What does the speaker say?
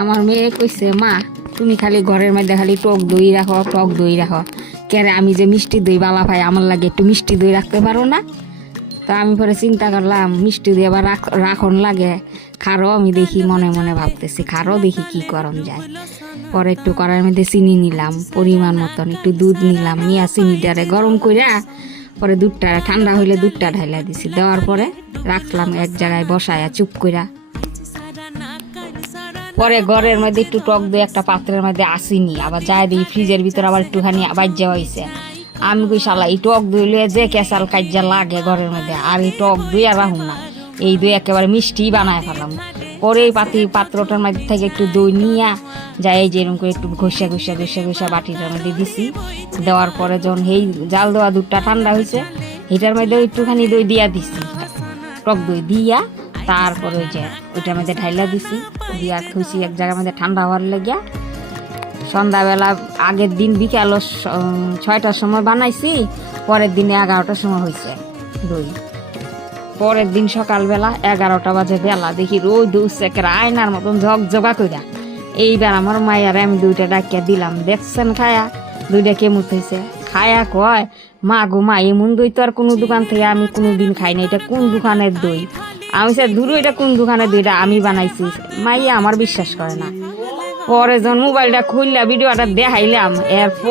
আমার মেয়ে কইছে, মা তুমি খালি ঘরের মধ্যে খালি টক দই রাখো কেরে আমি যে মিষ্টি দই বালা পাই আমার লাগে একটু মিষ্টি দই রাখতে পারো না? তা আমি পরে চিন্তা করলাম মিষ্টি দই আবার রাখন লাগে, খারো আমি দেখি মনে মনে ভাবতেছি খারো দেখি কি করন যায়। পরে একটু কড়ার মধ্যে চিনি নিলাম পরিমাণ মতন, একটু দুধ নিলাম, নিয়ে চিনিটারে গরম কইরা পরে দুধটা ঠান্ডা হইলে দুধটা ঢাইলা দিছি, দেওয়ার পরে রাখলাম এক জায়গায় বসায়া চুপ কইরা। পরে ঘরের মধ্যে একটু টক দই একটা পাত্রের মধ্যে আসিনি, আবার যায় দিই ফ্রিজের ভিতরে আবার একটুখানি বাজ্যা হয়েছে। আমি কই শালা এই টক দই লিয়ে যে কেঁচাল কাজ্যা লাগে ঘরের মধ্যে, আর এই টক দই আর রাখুন না, এই দই একেবারে মিষ্টি বানায় ফেলাম। পরে এই পাত্রটার মধ্যে থেকে একটু দই নিয়ে যাই এই যে এরকম করে একটু ঘষা বাটিটার মধ্যে দিছি। দেওয়ার পরে যখন এই জাল দেওয়া দুধটা ঠান্ডা হয়েছে এটার মধ্যে একটুখানি দই দিয়া দিছি, টক দই দিয়া তারপরে ওই যে ওইটার মধ্যে ঢাইলা দিছি, দিয়া থুইছি এক জায়গার মধ্যে ঠান্ডা হওয়ার লেগিয়া। সন্ধ্যাবেলা আগের দিন বিকাল 6টার সময় বানাইছি, পরের দিনে 11টার সময় হয়েছে দই। পরের দিন সকালবেলা 11টা বাজে বেলা দেখি রোদ উঠছে আয়নার মতন ঝকঝকা কইরা। এইবার আমার মায়ের আমি দুইটা ডাকিয়া দিলাম, দেখছেন খায়া দুইটা কেমন হয়েছে? খায়া কয়, মা গো মা এমন দই তো আর কোনো দোকান থেকে আমি কোনো দিন খাই না, এটা কোন দোকানের দই? আমি স্যার ধরো এটা কোন দোকানের দই, এটা আমি বানাইছি। মাইয়া আমার বিশ্বাস করে না। পরে যখন মোবাইলটা খুললা ভিডিওটা দেখাইলাম, এরপর